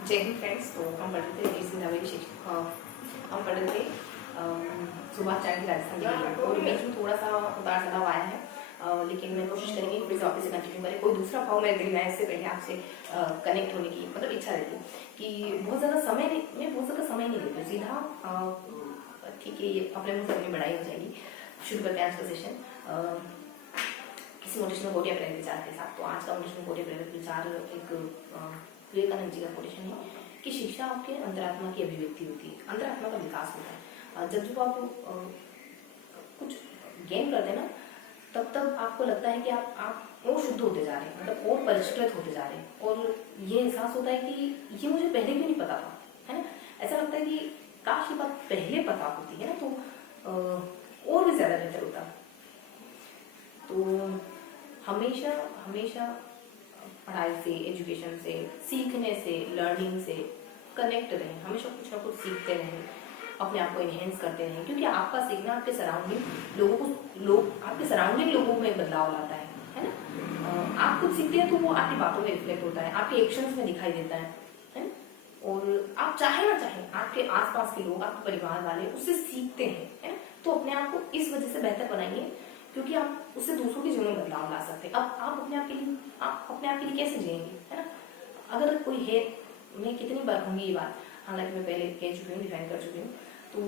जय हिंद फ्रेंड्स। तो हम पढ़ रहे थे हम पढ़ रहे थे सुभाष चंद्र राजस्थान जी और बीच में थोड़ा सा उतार चढ़ाव आया है, लेकिन मैं कोशिश करेंगे फिर से वापस से कंटिन्यू करें। कोई दूसरा भाव मेरे दिल में इससे पहले आपसे कनेक्ट होने की मतलब इच्छा रहती कि बहुत ज़्यादा समय नहीं लेती सीधा ठीक है, ये अपने मुँह से अपनी बढ़ाई हो जाएगी। शुरू करते हैं आज का सेशन किसी मोटिवेशनल कोट या प्रेरक विचार के साथ। तो आज का मोटिवेशनल कोट या प्रेरक विचार एक विवेकानंद जी का कोटेशन है कि शिक्षा आपके अंतरात्मा की अभिव्यक्ति होती है, अंतरात्मा का विकास होता है। जब आप कुछ गेन करते हैं ना, तब आपको लगता है कि आप और शुद्ध होते जा रहे हैं, मतलब और परिष्कृत होते जा रहे हैं, और ये एहसास होता है कि ये मुझे पहले क्यों नहीं पता था, है ना। ऐसा लगता है कि काश ये बात पहले पता होती है ना, तो और भी ज्यादा बेहतर होता। तो हमेशा पढ़ाई से, एजुकेशन से, सीखने से, लर्निंग से कनेक्ट रहें, हमेशा कुछ ना कुछ सीखते रहें, अपने आप को इनहेंस करते रहें, क्योंकि आपका सीखना आपके सराउंडिंग लोगों में बदलाव लाता है ना। आप कुछ सीखते हैं तो वो आपकी बातों में रिफ्लेक्ट होता है, आपके एक्शंस में दिखाई देता है ना। और आप चाहे ना चाहे आपके आसपास के लोग, आपके परिवार वाले उससे सीखते हैं, है ना। तो अपने आप को इस वजह से बेहतर बनाइए, क्योंकि आप उससे दूसरों के जीवन में बदलाव ला सकते हैं। अब आप अपने आप के लिए कैसे जिएंगे, है ना। अगर कोई है, मैं कितनी बार कहूँगी ये बात, हालांकि मैं पहले कह चुकी हूँ, डिफाइन कर चुकी हूँ। तो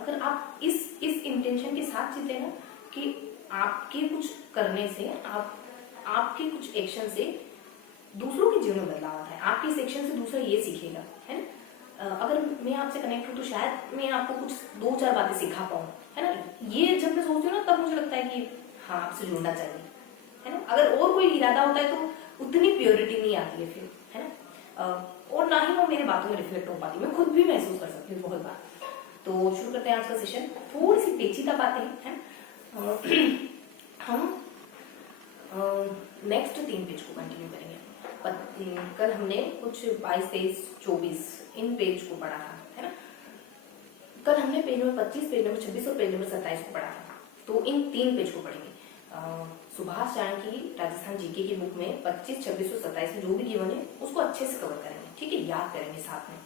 अगर आप इस इंटेंशन के साथ जीते हैं ना कि आपके कुछ करने से, आपके कुछ एक्शन से दूसरों के जीवन में बदलाव आता है, आपके इस एक्शन से दूसरा ये सीखेगा, है ना। अगर मैं आपसे कनेक्ट हूँ तो शायद मैं आपको कुछ 2-4 बातें सिखा पाऊँ, है ना। ये जब मैं सोचती हूँ ना, तब मुझे लगता है कि हाँ, आपसे जुड़ना चाहिए, है ना। अगर और कोई इरादा होता है तो उतनी प्योरिटी नहीं आती है फिर, है ना। और ना ही वो मेरी बातों में रिफ्लेक्ट हो पाती, मैं खुद भी महसूस कर सकती हूँ बहुत बार। तो शुरू करते हैं आज का सेशन। थोड़ी सी पेचीदा बातें हैं, हम नेक्स्ट 3 पेज को कंटिन्यू करेंगे। कल हमने कुछ 22, 23, 24 इन पेज को पढ़ा था, है ना। कल हमने पेज नंबर 25, पेज नंबर 26 और पेज नंबर 27 को पढ़ा था। तो इन 3 पेज को पढ़ेंगे। सुभाष चंद्र की राजस्थान जीके की बुक में 25, 26 और 27 में जो भी गिवन है उसको अच्छे से कवर करेंगे, ठीक है, याद करेंगे साथ में।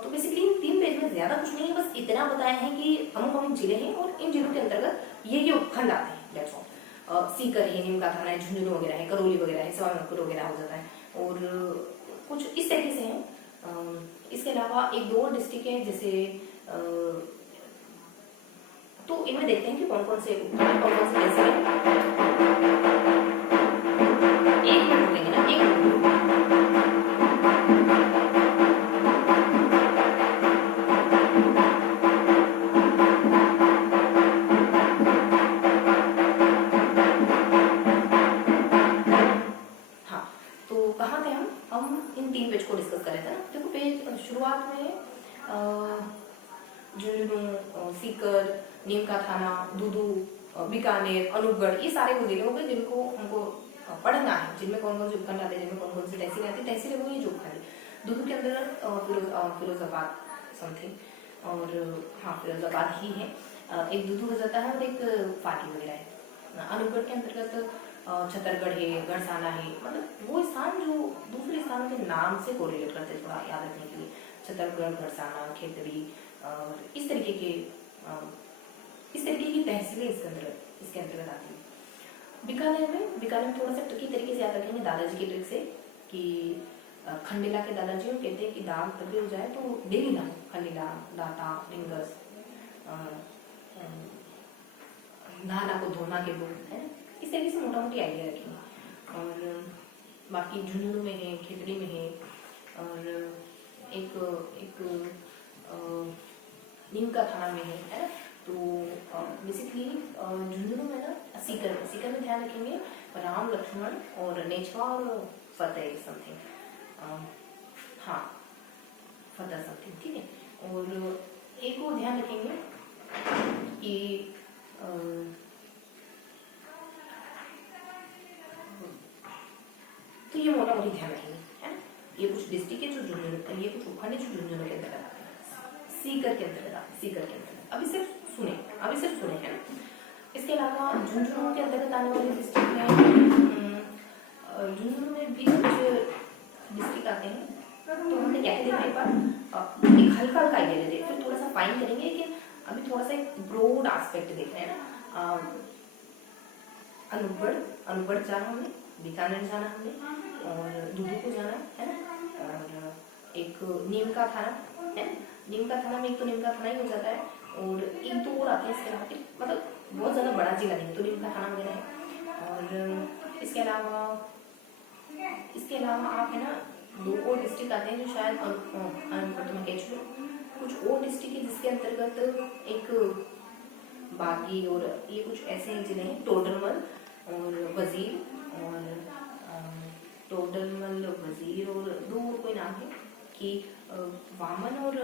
तो बेसिकली इन 3 पेज में ज्यादा कुछ नहीं है, बस इतना बताया है कि अमुक जिले हैं और इन जिलों के अंतर्गत ये उपखंड आते हैं, दैट्स ऑल। सीकर है, नीमका थाना है, झुंझुनू वगैरह है, करौली वगैरह है, सवाईमाधोपुर वगैरह हो जाता है, और कुछ इस तरीके से हैं। इसके अलावा 1-2 और डिस्ट्रिक्ट है, जैसे तो इनमें देखते हैं कि कौन कौन से ऐसे हैं। एक मिनट रुकेंगे ना, एक मिनट। हाँ, तो कहाँ थे हम इन 3 पेज को डिस्कस कर रहे थे ना। देखो पेज शुरुआत में झुंझुनू, सीकर, नीमका थाना, दूदू, बीकानेर, अनूपगढ़, ये सारे वो जिले हो गए जिनको हमको पढ़ना है, जिनमें कौन कौन से उपखंड आते हैं, जिनमें कौन कौन सी तहसील आती है। तहसील है वो ये जो उपखंड है। दूदू के अंदर फिरोजाबाद समथिंग, और हाँ फिरोजाबाद ही है। एक दूदू हो जाता है और एक पाटी वगैरह है। अनूपगढ़ के अंतर्गत छतरगढ़ है, गढ़साना है, मतलब वो स्थान जो दूसरे स्थानों के नाम से कोरिलेट करते हैं, थोड़ा याद रखने के लिए। छतरगढ़, गढ़साना, खेतड़ी और इस तरीके की तहसीलें इसके अंतर्गत आती है। बीकानेर में थोड़ा सा ट्रिकी तरीके से याद रखेंगे, दादाजी की ट्रिक से, कि खंडेला के दादाजी कहते हैं कि दाल तभी हो जाए तो डेली ना हो, खंडेला, डाटा, रिंगस, नहाना को धोना के बोल, है। इस तरीके से मोटा मोटी आइडिया रखेंगे। और बाकी झुंझुनू में है, खेतड़ी में है, और एक नीमका थाना में है ना। तो बेसिकली झुंझुनू में ना सीकर में ध्यान रखेंगे राम, लक्ष्मण और नेछवा और फतेह समथिंग, हाँ फतेह समथिंग, ठीक है। और एक वो ध्यान रखेंगे कि तो ये मोटा मोटी ध्यान रखेंगे, है ना। ये कुछ डिस्ट्रिक्ट है जो झुंझुनू, ये कुछ उपखंड है जो झुंझुनू के अंतर्गत आते हैं, सीकर के अंतर्गत। अभी सिर्फ सुने, है ना। इसके अलावा झुंझुनू के अंतर्गत आने वाले डिस्ट्रिक्ट में झुंझुनू में भी कुछ डिस्ट्रिक्ट आते हैं, तो हमने क्या देखा एक बार एक हल्का हल्का आइडिया ले, फिर थोड़ा सा फाइन करेंगे, लेकिन अभी थोड़ा सा एक ब्रॉड एस्पेक्ट देख रहे हैं ना। अनूपगढ़ जाना हमने, बीकानेर जाना हमने, और दूदू को जाना है ना, और एक नीम का थाना है। नीम का थाना में एक तो नीम का थाना ही हो जाता है, और एक दो और आते हैं इसके अलावा, मतलब बहुत ज़्यादा बड़ा जिला नहीं, तो नीम का थाना वगैरह है। और इसके अलावा आप है ना, दो और डिस्ट्रिक्ट आते हैं जो शायद अनूपगढ़ तो मैं कह चुकी हूँ, कुछ और डिस्ट्रिक्ट है जिसके अंतर्गत एक बागी और ये कुछ ऐसे जिले हैं, टोडरमल और वजीर, और टोडरमल वजीर और दो और कोई नाम है कि वामन और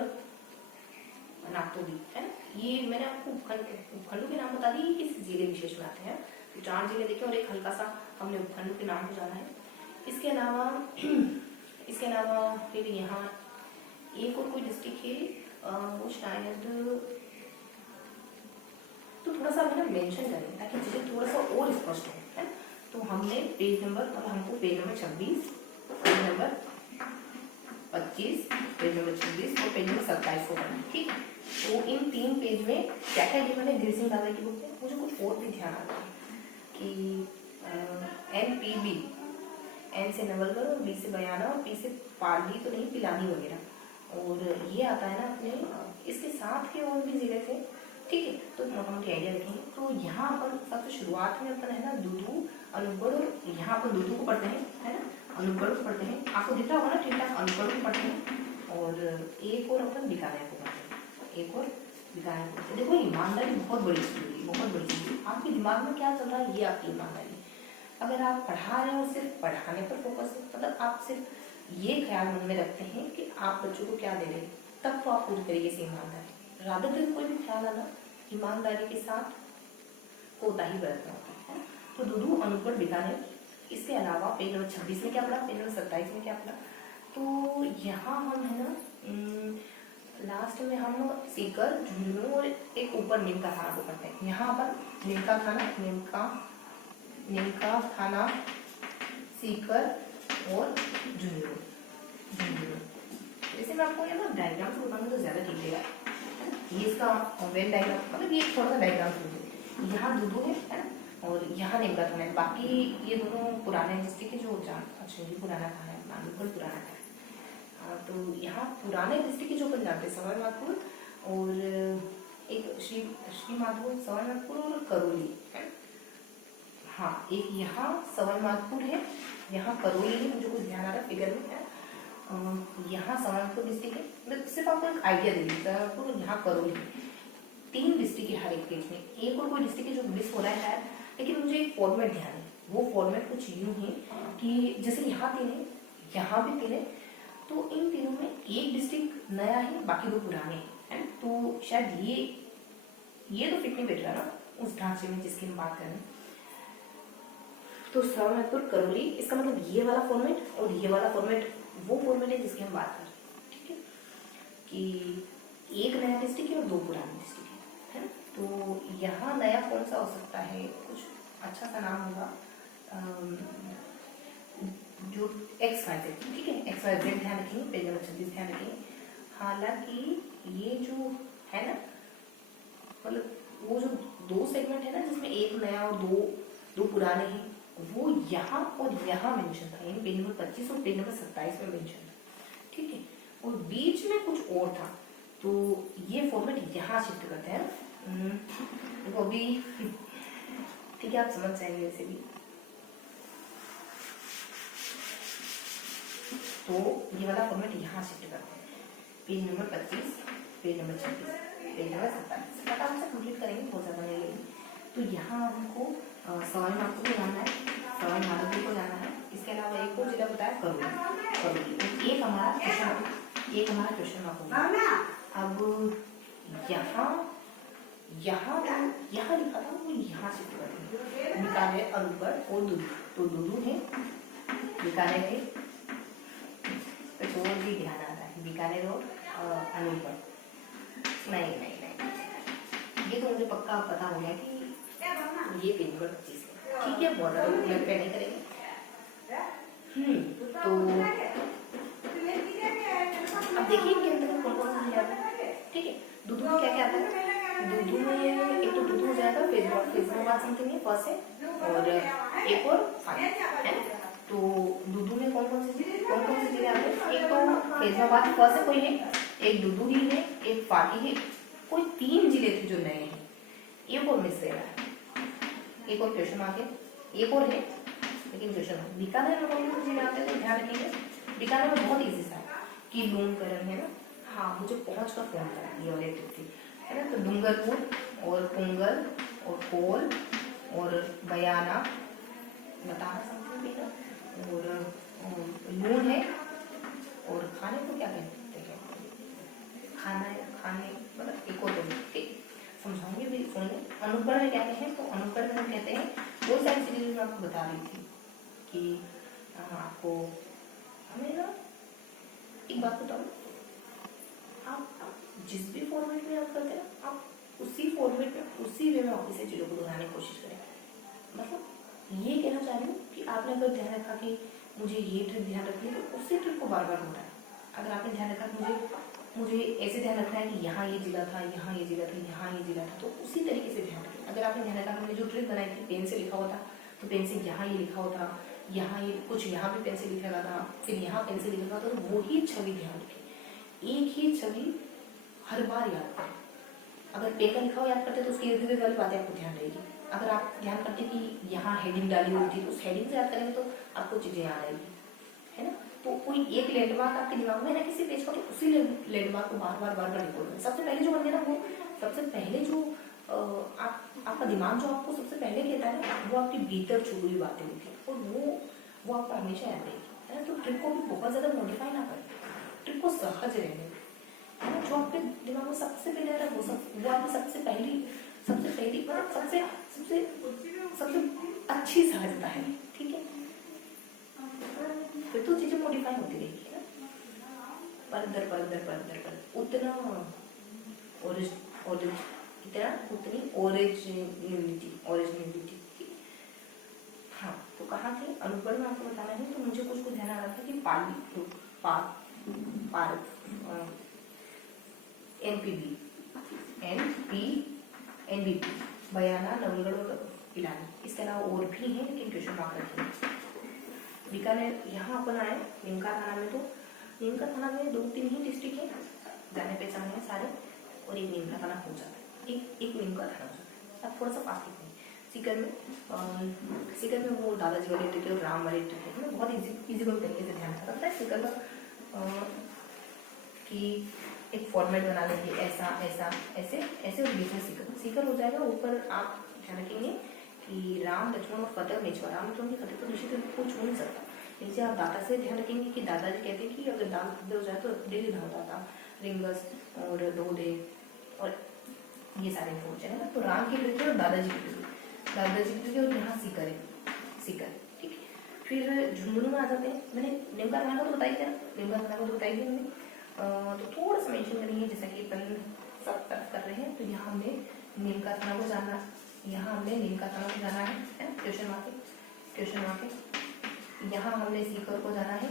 नागतोली है। ये मैंने आपको उपखंडों के नाम बता दिए, किस जिले विशेष में आते हैं, तो 4 जिले देखे और एक हल्का सा हमने उपखंडों के नाम को जाना है। इसके अलावा फिर यहाँ एक और कोई डिस्ट्रिक्ट है, वो शायद, तो थोड़ा सा हमें मेंशन करें ताकि चीजें थोड़ा सा और स्पष्ट हो, है। तो हमने पेज नंबर, और हमको page number 26, page number 25, page number 26 और पेज नंबर 27 को करना, ठीक है। तो इन 3 पेज में क्या क्या ये मैंने धीर सिंह दादा की बुक में, मुझे कुछ और भी ध्यान आता है कि NPB, N से नवलगढ़ और B से बयाना और P से पाली तो नहीं, पिलानी वगैरह, और ये आता है ना अपने, इसके साथ के और भी जिले थे, ठीक है। तो मोटा मोटी आइडिया रखेंगे। तो यहाँ अपन सबसे शुरुआत में अपन है ना दूदू, अनूपगढ़, और यहाँ अपन दूदू को पढ़ते हैं, है ना, अनूपगढ़ को पढ़ते हैं, आपको दिख रहा होगा ना ठीक ठाक, अनूपगढ़ को पढ़ते हैं, और एक और अपन बीकानेर को पढ़ते हैं, एक और बीकानेर को पढ़ते हैं। देखो ईमानदारी बहुत बड़ी चीज होगी, बहुत बड़ी चीज। आपके दिमाग में क्या चल रहा है, ये आपकी ईमानदारी। अगर आप पढ़ा रहे हो सिर्फ पढ़ाने पर फोकस है, मतलब आप सिर्फ ये ख्याल मन में रखते हैं कि आप बच्चों को क्या दे रहे हैं, तब तो आप पूरी तरीके से ईमानदारी। राधा दिन कोई भी ख्याल आना, ईमानदारी के साथ कोताही बरतना होता है। तो दूदू, अनूपगढ़, बीकानेर। इसके अलावा पेज नंबर 26 में क्या पढ़ा, पेज नंबर 27 में क्या पढ़ा, तो यहाँ हम है ना लास्ट में हम सीकर, झुंझुनू और एक ऊपर नीम का थाना को पढ़ते हैं। यहाँ पर नीम का थाना, सीकर और झुंझुनू। जैसे मैं आपको यहाँ डायग्राम से बताऊंगा तो ज्यादा ठीक है। ये इसका वेल डायग्राम, मतलब ये थोड़ा सा डायग्राम समझे। यहाँ दूदू है ना, और यहाँ नीम का थाना है। बाकी ये दोनों पुराने डिस्ट्रिक्ट के जो अच्छा ये पुराना थाना है, नागौर पुराना था। तो यहाँ पुराने डिस्ट्रिक्ट के जो अपन जानते हैं, सवाई माधोपुर और एक श्री माधोपुर, सवाई माधोपुर और करौली है। हाँ, एक यहाँ सवाई माधोपुर है, यहाँ करौली है, मुझे कुछ ध्यान आ रहा है फिगर में है। यहाँ सवाईमाधोपुर डिस्ट्रिक्ट है, मतलब सिर्फ आपको एक आइडिया दे दी, सवाईमाधोपुर यहाँ करौली, 3 डिस्ट्रिक्ट है हर एक पेज में। एक और कोई डिस्ट्रिक्ट है जो मिस हो रहा है, लेकिन मुझे एक फॉर्मेट ध्यान है। वो फॉर्मेट कुछ यूं है कि जैसे यहाँ 3 है, यहाँ भी 3 है, तो इन तीनों में एक डिस्ट्रिक्ट नया है, बाकी 2 पुराने हैं। तो शायद ये तो फिट नहीं बैठ रहा ना उस ढांचे में जिसकी हम बात करें। तो सवाईमाधोपुर, करौली, इसका मतलब ये वाला फॉर्मेट, और ये वाला फॉर्मेट वो फॉर्मेट है जिसकी हम बात कर रहे हैं, ठीक है, कि एक नया डिस्ट्रिक्ट है और 2 पुराने डिस्ट्रिक्ट है। तो यहाँ नया कौन सा हो सकता है, कुछ अच्छा सा नाम होगा, जो XYZ, ठीक है, XYZ ध्यान रखेंगे, पेज नंबर 26 ध्यान रखेंगे। हालांकि ये जो है ना, मतलब वो जो 2 सेगमेंट है ना जिसमें एक नया और दो पुराने हैं, वो यहाँ और यहाँ मेंशन था, यानी पेज नंबर 25 और पेज नंबर 27 में मेंशन था, ठीक है, और बीच में कुछ और था। तो ये फॉर्मेट यहाँ शिफ्ट करते हैं, वो अभी ठीक है, आप समझ जाएंगे वैसे भी। तो ये वाला फॉर्मेट यहाँ शिफ्ट करते हैं, page number 25, page number 26, page number 27, फटाफट से कंप्लीट करेंगे, बहुत ज़्यादा नहीं लगेगी। तो यहाँ हमको सवाईमाधोपुर को जाना है, सवाईमाधोपुर को जाना है। इसके अलावा एक और जिला बताया करौली, एक हमारा क्वेश्चन मार्क होगा। अब यहाँ लिखा था, वो यहाँ शिफ्ट करेंगे, बीकानेर, अनूपगढ़ और दूदू। तो दूदू है, बीकानेर है, तो भी ध्यान आ रहा है, बीकानेर और अनूपगढ़। नहीं, ये तो मुझे पक्का पता हो गया कि ये पेज नंबर 25 है, ठीक है, बॉर्डर नहीं करेंगे। तो अब देखिए इनके अंदर कौन कौन सा जिले आता है। ठीक है, दूधू में क्या क्या आता है? दूधू में एक तो दूधू हो जाएगा, फेजवाबाद समथिंग है फर्स्ट है, और एक और फाइव है। तो दूधू में कौन कौन से जिले आते हैं? एक तो फैजाबाद फर्स्ट है कोई है, एक दूधू ही है, एक फाटी है, कोई 3 जिले थे जो नए हैं, एक और मिस रहा है, एक और क्वेश्चन मार्क है, एक और है लेकिन क्वेश्चन मार्क। बीकानेर में कौन कौन से जिले आते हैं तो ध्यान रखिएगा। बीकानेर में बहुत ईजी सा है कि लूणकरण है ना, हाँ मुझे पहुंच कर फोन करा ये वाले थी है ना। तो डूंगरपुर और पुंगल और कोल और बयाना बताना समथिंग भी ना, और लूण है, और खाने को क्या कहते हैं? खाने मतलब एक और ठीक समझाऊंगी भी, सुनिए। अनुकरण में क्या कहते हैं? तो अनुकरण में कहते हैं वो सारी चीजें मैं आपको बता रही थी कि आपको हमें ना एक बात बताऊं, आप जिस भी फॉर्मेट में आप करते हैं आप उसी फॉर्मेट में उसी वे में वापस से चीजों को दोहराने की कोशिश करें। मतलब ये कहना चाह रही हूँ कि आपने अगर ध्यान रखा कि मुझे ये ट्रिक ध्यान रखनी है तो उसी ट्रिक को बार बार दोहराएं। अगर आपने ध्यान रखा कि मुझे ऐसे ध्यान रखना है कि यहाँ ये जिला था, यहाँ ये जिला था, यहाँ ये जिला था, तो उसी तरीके से ध्यान रखें। अगर आपने ध्यान रखा मैंने जो ट्रिक बनाई थी पेन से लिखा हुआ था, तो पेन से यहाँ ये लिखा हुआ था, यहाँ ये कुछ यहाँ भी पेन से लिखा हुआ था, फिर यहाँ पेन से लिखा हुआ था, तो वही छवि ध्यान रखें। एक ही छवि हर बार याद करें। अगर पेन का लिखा हुआ याद करते तो उसकी इर्द गिर्द वाली बातें आपको ध्यान रहेगी। अगर आप ध्यान करते कि यहाँ हेडिंग डाली हुई थी तो उस हेडिंग से याद करेंगे तो आपको चीजें याद आएगी, है ना। तो कोई एक लैंडमार्क आपके दिमाग में है ना किसी पेज पर, तो उसी लैंडमार्क को बार बार रिकॉर्ड। सबसे पहले जो बनते ना वो सबसे पहले जो आपका दिमाग जो आपको सबसे पहले कहता है ना वो आपकी भीतर छुपी हुई बातें होती है, और वो आपको हमेशा याद रहेगी, है ना। तो ट्रिक को भी बहुत ज्यादा मॉडिफाई ना करें, ट्रिक को सहज रहने दें, है ना। जो आपके दिमाग में सबसे पहले आता है वो आपकी सबसे पहली मतलब सबसे अच्छी सहजता है, ठीक है। फिर तो चीजें मॉडिफाई होती रहेगी ना, पर उतना उतनी ओरिजिनलिटी। हाँ, तो कहाँ थे? अनुकरण में आपको बताना है, तो मुझे कुछ ध्यान आ रहा था कि एनबीपी बयाना, नवलगढ़ और इलानी, इसके अलावा और भी हैं लेकिन क्वेश्चन मार्क रखेंगे। बीकानेर यहाँ अपन आए नीमका थाना में, तो नीमका थाना में 2-3 ही डिस्ट्रिक्ट है जाने पहचाने हैं सारे, और एक नीमका थाना हो जाता है, एक नीमका थाना हो जाता है। अब थोड़ा सा पास लिखते हैं सीकर में वो दादाजी वाले ट्रिक और राम वाले ट्रिक है, बहुत इजीबल तरीके से ध्यान रखता है सीकर का, कि एक फॉर्मेट बना लेंगे ऐसा ऐसा ऐसे ऐसे, और बीच में सीकर हो जाएगा। ऊपर आप ध्यान रखेंगे कि राम लक्ष्मण और फतेह मेचवा, राम लक्ष्मण की फतेह तो निश्चित कोई छू नहीं सकता। जैसे आप दादा से ध्यान रखेंगे कि दादाजी कहते हैं कि अगर दाल हो जाए तो डेली धावता था, रिंगस और दोदे और ये सारे हो जाए ना। तो राम की कृति और दादाजी की कृति और यहाँ सीकर है, ठीक है। फिर झुंझुनू में आ जाते हैं। मैंने नीमका थाना को तो बताई थी ना, नीमका थाना को तो बताई थी मैंने, तो थोड़ा सा मेंशन करेंगे जैसा कि अपन सब तरफ कर रहे हैं। तो यहाँ हमने नीमका थाना को जाना है, क्वेश्चन मार्क है। यहाँ हमने सीकर को जाना है,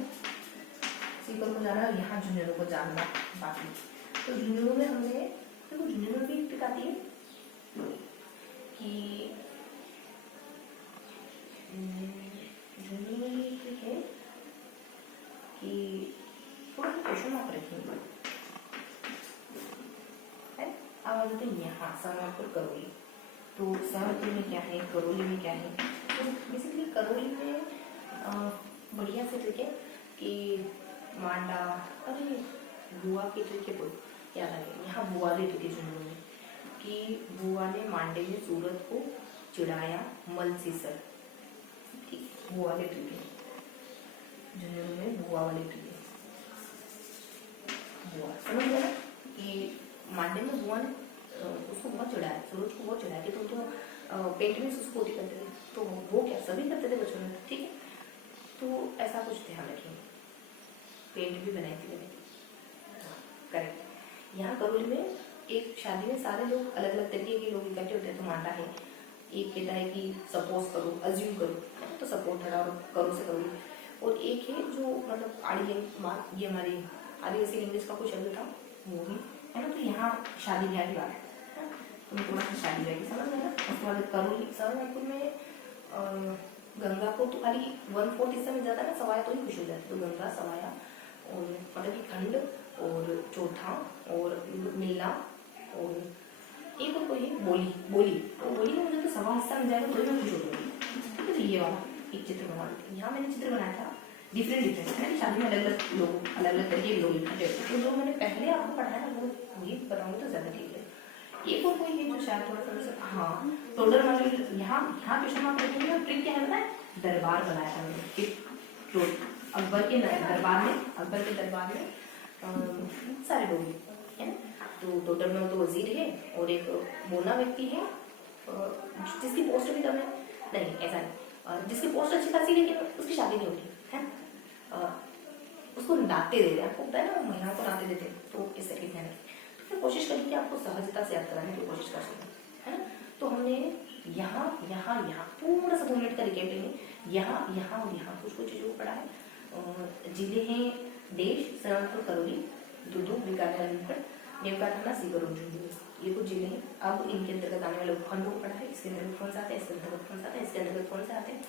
यहाँ झुंझुनू को जानना बाकी। तो झुंझुनू में हमने देखो झुंझुनू में भी एक ट्रिक आती है कि झुंझुनू में एक ट्रिक है कि थोड़ा सा क्वेश्चन मार्क रखेंगे। अब आ जाते हैं यहाँ सहमपुर करौली। तो सहमपुर में क्या है, करौली में क्या है? तो बेसिकली करौली में बढ़िया से ट्रिक है कि मांडा, अरे बुआ की ट्रिक है, याद आ गया। यहाँ बुआ ने ट्रिक है झुंझुनू में कि बुआ ने मांडे में सूरत को चिढ़ाया मल सीसर, ठीक, बुआ वाले ट्रिक है झुंझुनू में, बुआ वाले ट्रिक है। बुआ समझ गया ना कि मांडे में बुआ ने उसको बहुत चिढ़ाया, सूरज को बहुत चिढ़ाया कि तुम तो पेट में उसको पोती करते थे, तो वो क्या सभी करते थे बचपन में, ठीक है। तो ऐसा कुछ ध्यान रखेंगे। पेंट भी बनाई थी मैंने, करेक्ट। यहाँ करौली में एक शादी में सारे लोग अलग अलग तरीके के लोग इकट्ठे होते हैं, तो मांडा है, एक कहता है कि सपोज करो, अज्यूम करो, तो सपोर्ट खड़ा और करो से करोगी, और एक है जो मतलब आड़ी है, ये हमारे आदिवासी लैंग्वेज का कोई शब्द था वो भी है ना। तो यहाँ शादी ब्याह की बात है, तो थोड़ा सा शादी ब्याह की समझ में ना। उसके बाद करोली सवाईमाधोपुर में गंगा को तो खाली 1/4 हिस्सा में जाता है ना, सवाया तो ही खुश हो जाती है। तो गंगा सवाया और मतलब कि खंड और चौथा और मिलना और एक और कोई है बोली। तो बोली में मुझे तो सवा हिस्सा मिल जाएगा तो ही मैं खुश हो जाऊंगी। ठीक है, तो ये वाला एक चित्र बना देते। यहाँ मैंने चित्र बनाया था डिफरेंट है ना, शादी में अलग अलग लोग अलग अलग तरीके के लोग इकट्ठे होते। तो जो मैंने पहले आपको पढ़ाया वो ये बताऊंगी तो ज्यादा ठीक है। एक और कोई है जो शायद थोड़ा सा हाँ टोडर वाले यहाँ क्वेश्चन मार्क रखेंगे और ट्रिक क्या है पता है, दरबार बनाया था मैंने अकबर के दरबार में सारे लोग है ना। तो टोटल में तो वजीर है और एक मोना व्यक्ति है जिसकी पोस्ट भी कम है, नहीं ऐसा नहीं, जिसकी पोस्ट अच्छी खासी लेकिन उसकी शादी नहीं होती है, उसको नाते दे रहे हैं। आपको पता है ना महिलाओं को नाते देते हैं, तो इस तरीके से तो फिर कोशिश करिए कि आपको सहजता से याद कराने की कोशिश कर सकें, है ना। तो हमने यहाँ यहाँ यहाँ पूरा सा 2 मिनट का रिकेप लेंगे, यहाँ यहाँ और यहाँ कुछ कुछ चीज़ों को पढ़ा है। जिले हैं देश सवाईमाधोपुर, करौली, दुदू, बीकानेर, अलीगढ़, मेमका थाना, सीकर और झुंझुनू, ये कुछ जिले हैं। अब इनके अंतर्गत आने वाले उपखंडों को पढ़ा है, इसके अंतर्गत कौन सा आता है, इसके अंतर्गत कौन सा आता है, इसके अंतर्गत कौन सा आते हैं।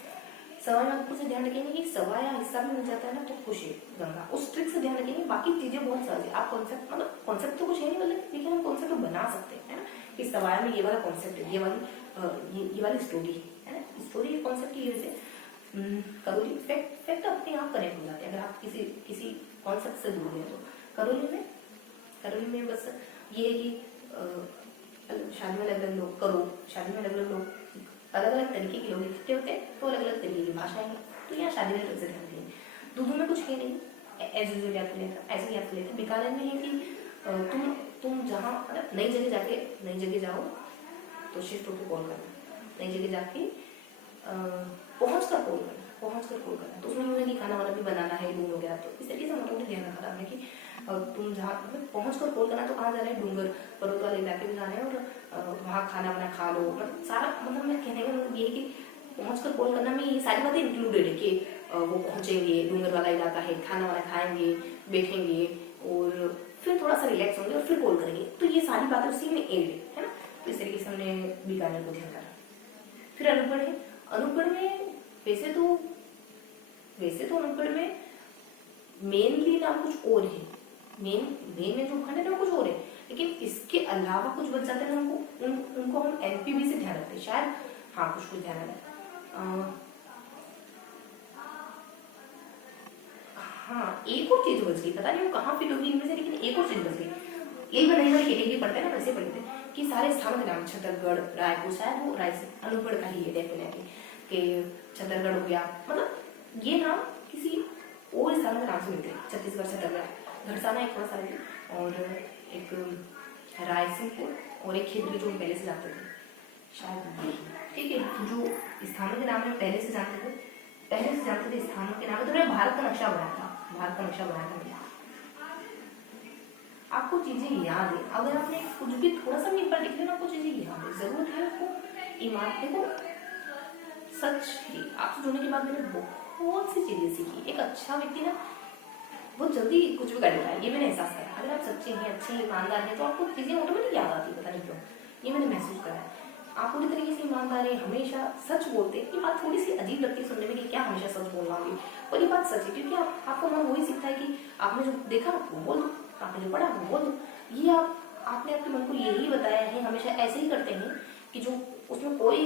सवाईमाधोपुर से ध्यान रखेंगे कि सवाया हिस्सा में मिल जाता है ना तो खुश है गंगा, उस ट्रिक से ध्यान रखेंगे। बाकी चीजें बहुत सहज है, आप कॉन्सेप्ट मतलब कॉन्सेप्ट तो कुछ है नहीं मतलब, लेकिन हम कॉन्सेप्ट तो बना सकते हैं ना कि सवाया में ये वाला कॉन्सेप्ट है, ये वाली स्टोरी है ना, स्टोरी कॉन्सेप्ट की वजह से करोली फैक्ट अपने आप कनेक्ट हो जाते हैं अगर आप किसी कॉन्सेप्ट से जुड़ गए तो। करोली में बस ये है कि शादी में अलग अलग लोग शादी में अलग अलग लोग अलग अलग तरीके के लोग इकट्ठे होते हैं, तो अलग अलग तरीके की भाषाएं हैं, तो यहाँ शादी में अलग से ध्यान देंगे। दूधू में कुछ है नहीं, ऐसे याद कर लेते। बीकानेर में है कि तुम जहाँ मतलब नई जगह जाओ तो शिफ्ट होकर कॉल करना, नई जगह जाके पहुँच कर कॉल करना। तो उसमें यूँ है कि खाना वाना भी बनाना है, रूम वगैरह, तो इस तरीके से मतलब ध्यान रखा हमने कि तुम जहाँ पहुँच कर कॉल करना, तो कहाँ जा रहे हैं, डूंगर पर्वत वाले इलाके में जा रहे हैं और वहाँ खाना वाना खा लो, मतलब सारा मतलब मैं कहने का मतलब ये कि पहुँच कर कॉल करना में ये सारी बातें इंक्लूडेड है कि वो पहुँचेंगे, डूंगर वाला इलाका है, खाना वाना खाएंगे, बैठेंगे और फिर थोड़ा सा रिलैक्स होंगे और फिर कॉल करेंगे, तो ये सारी बातें उसी में एड है ना। तो इस तरीके से हमने बीकानेर को ध्यान करा। फिर अनूपगढ़ है, अनूपगढ़ में वैसे तो अनूपगढ़ में मेनली नाम कुछ और है, मेन में जो खंड है ना कुछ और है, लेकिन इसके अलावा कुछ बच जाते हैं उनको हम एनपीबी से ध्यान रखते हैं शायद, हाँ कुछ ध्यान रखते। हाँ एक और चीज बच गई, पता नहीं वो कहाँ फिट होगी इनमें से, लेकिन एक और चीज बच गई। यही मैं नई वाली कैटेगरी पढ़ते हैं ना वैसे पढ़ते हैं कि सारे स्थानों के नाम, छतरगढ़, रायपुर, शायद वो रायपुर अनूपगढ़ का ही है डेफिनेटली, कि छतरगढ़ हो गया, मतलब ये नाम किसी और स्थान के नाम से मिलते हैं। छत्तीसगढ़ छतरगढ़, घड़साना एक थोड़ा सा और एक रायसिंहपुर और एक खेतड़ी जो पहले से जानते थे शायद, ठीक है। जो स्थानों के नाम में पहले से जानते थे स्थानों के नाम, तो मैंने भारत का नक्शा बनाया था मैंने। आपको चीजें याद है, अगर आपने कुछ भी थोड़ा सा भी एक बार लिख लेना, आपको चीजें याद है, जरूरत है आपको ईमान। देखो सच ही आपसे जुड़ने के बाद मैंने बहुत सी चीजें सीखी। एक अच्छा व्यक्ति ना बहुत जल्दी कुछ भी कर लेता है, ये मैंने एहसास करा। अगर आप सच्चे हैं, अच्छे ईमानदार हैं, तो आपको चीजें ऑटोमेटिक याद आती है, पता नहीं क्यों, ये मैंने महसूस करा है। आप पूरी तरीके से ईमानदार है, हमेशा सच बोलते हैं। ये बात थोड़ी सी अजीब लगती है सुनने में कि क्या हमेशा सच बोलना होगी, पर ये बात सच है, क्योंकि आपका मन वही सीखता है कि आपने जो देखा वो बोल दो, आपने जो पढ़ा वो बोल दो। ये आपने आपके मन को यही बताया है, हमेशा ऐसे ही करते हैं कि जो उसमें कोई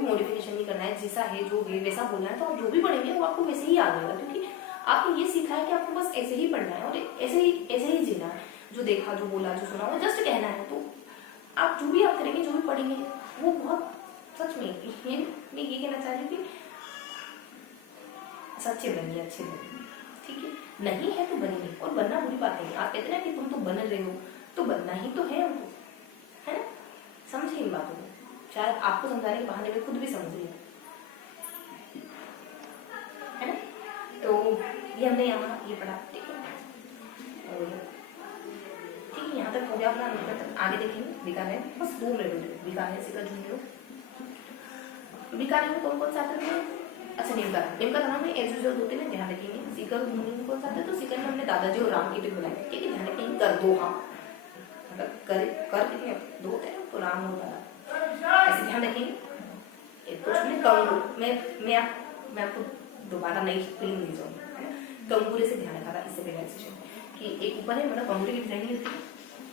मॉडिफिकेशन नहीं करना है, जैसा है जो है वैसा बोलना है, तो आप जो भी पढ़ेंगे वो आपको वैसे ही याद आएगा, क्योंकि आपने ये सीखा है कि आपको बस ऐसे ही पढ़ना है और ऐसे ही जीना है। जो देखा, जो बोला, जो सुना, वो जस्ट कहना है। तो आप जो भी आप करेंगे, जो भी पढ़ेंगे, वो बहुत सच में मैं ये कहना चाह रही हूँ कि सच्चे बनिए, अच्छे बनिए, ठीक है। नहीं है तो बनिए, और बनना बुरी बात नहीं। आप कहते ना कि तुम तो बन रहे हो, तो बनना ही तो है हमको, है ना। समझे इन बातों को, शायद आपको समझाने के बहाने में खुद भी समझ रही है ना। तो ये हमने यहाँ ये पढ़ा, ठीक है। और ठीक है, यहाँ तक हो गया अपना। आगे देखेंगे बीकानेर, बस 2 मिनट बीकानेर से झुंझुनू। बीकानेर में कौन कौन से आते हैं, अच्छा, नेम का नाम है एज यूजुअल होते हैं, ध्यान रखेंगे। सीकर मीनिंग कौन सा आता है, तो सीकर में हमने दादाजी और राम की ट्रिक बनाई, ठीक है, ध्यान रखेंगे। कर दो, हाँ मतलब कर कितने दो होते हैं तो राम और दादा, ऐसे ध्यान रखेंगे। कुछ हमने कंगू, मैं आपको दोबारा नई फीलिंग दी जाऊंगी, है ना। कंगूरे से ध्यान रखा था इससे पहले सेशन कि एक ऊपर है, मतलब कंगूरे की डिजाइन होती है,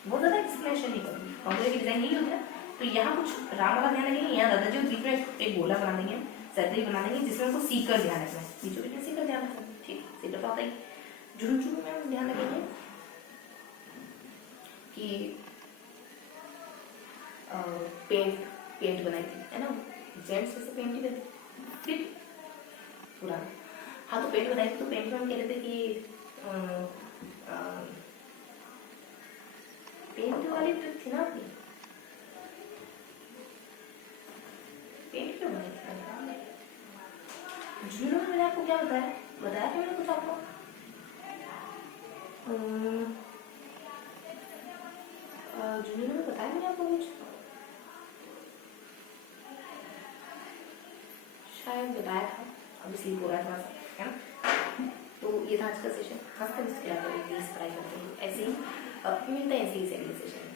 बहुत ज्यादा एक्सप्लेनेशन नहीं करूँगी, कंगूरे की डिजाइन यही होती है। तो यहाँ कुछ राम वाला ध्यान रखेंगे, यहाँ दादाजी और बीच में एक गोला बना देंगे, सर्कल बना देंगे, जिसमें हमको सीकर ध्यान रखना है, बीचों बीच में सीकर ध्यान रखना है, ठीक, सीकर तो आता ही। झुनझुन में हम ध्यान रखेंगे कि पेंट बनाई थी, है ना, जेंट्स वैसे पेंट ही करते फिर पूरा। हाँ, तो पेंट बनाई थी, तो पेंट में हम कह रहे थे कि पेंट वाली ट्रिक थी ना अपनी, पेंट क्यों बनाई थी? झुनझुन में मैंने आपको क्या बताया कि मैंने कुछ आपको झुनझुन में बताया मैंने आपको कुछ, शायद बताया था, अभी स्लीप हो रहा है थोड़ा सा, है ना। तो ये था आज का सेशन, हंसते मुस्कुराते प्लीज पढ़ाई करते हैं, ऐसे ही मिलते हैं ऐसे ही अगले सेशन में।